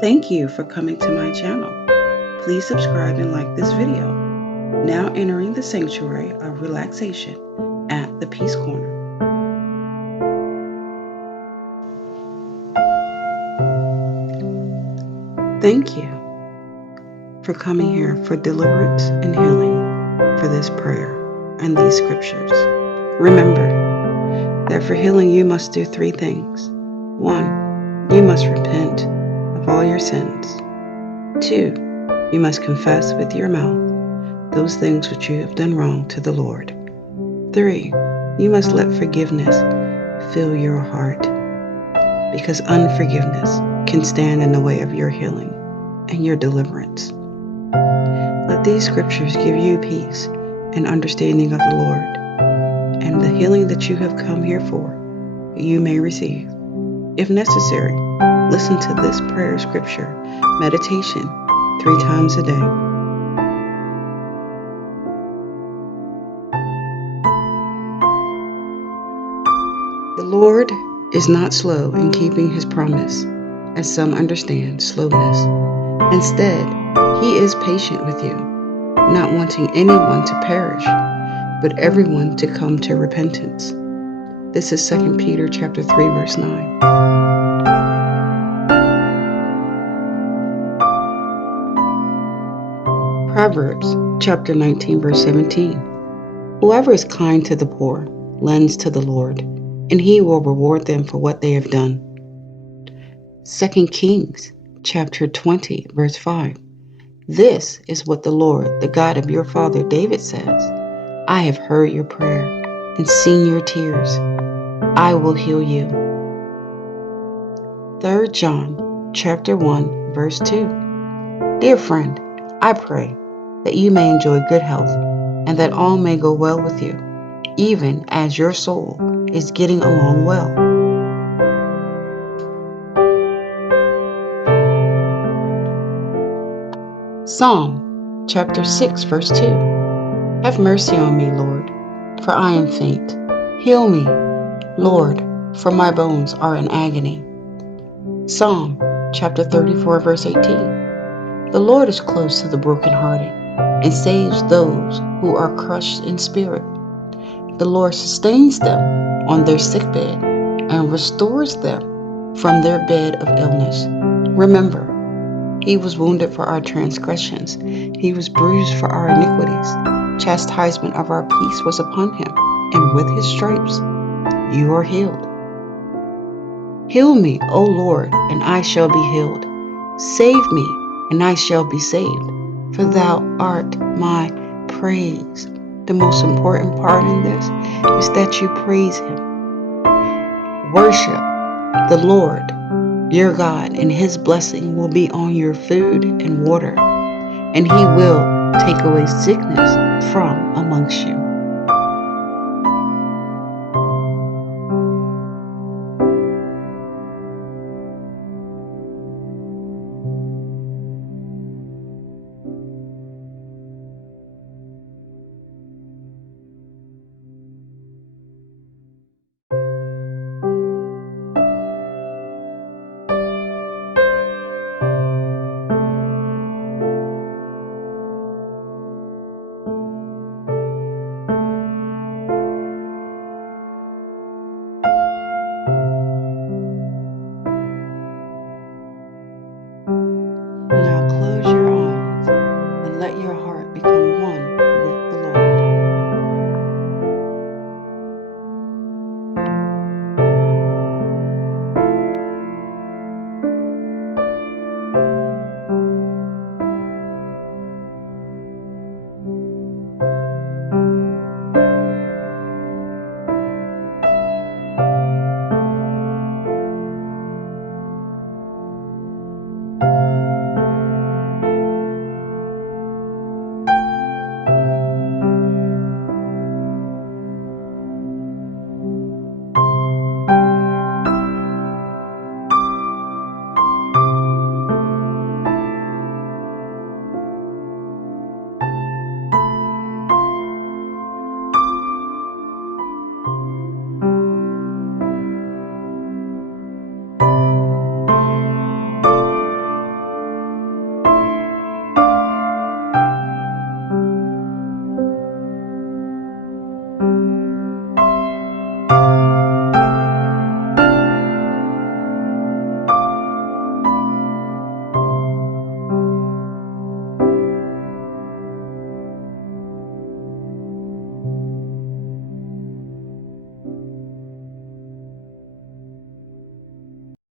Thank you for coming to my channel. Please subscribe and like this video. Now entering the sanctuary of relaxation at the Peace Corner. Thank you for coming here for deliverance and healing for this prayer and these scriptures. Remember that for healing you must do 3 things. 1, you must repent of all your sins. 2, you must confess with your mouth those things which you have done wrong to the Lord. 3, you must let forgiveness fill your heart, because unforgiveness can stand in the way of your healing and your deliverance. Let these scriptures give you peace and understanding of the Lord, and the healing that you have come here for, you may receive. If necessary, listen to this prayer scripture meditation 3 times a day. The Lord is not slow in keeping his promise, as some understand slowness. Instead, he is patient with you, not wanting anyone to perish, but everyone to come to repentance. This is 2 Peter chapter 3, verse 9. Proverbs chapter 19, verse 17. Whoever is kind to the poor lends to the Lord, and he will reward them for what they have done. 2 Kings chapter 20, verse 5. This is what the Lord, the God of your father David says: I have heard your prayer and seen your tears. I will heal you. 3 John chapter 1, verse 2. Dear friend, I pray that you may enjoy good health and that all may go well with you, even as your soul is getting along well. Psalm chapter 6, verse 2. Have mercy on me, Lord, for I am faint. Heal me, Lord, for my bones are in agony. Psalm chapter 34, verse 18. The Lord is close to the brokenhearted and saves those who are crushed in spirit. The Lord sustains them on their sickbed and restores them from their bed of illness. Remember, he was wounded for our transgressions. He was bruised for our iniquities. Chastisement of our peace was upon him, and with his stripes you are healed. Heal me, O Lord, and I shall be healed. Save me, and I shall be saved, for thou art my praise. The most important part in this is that you praise him. Worship the Lord your God, and his blessing will be on your food and water, and he will take away sickness from amongst you.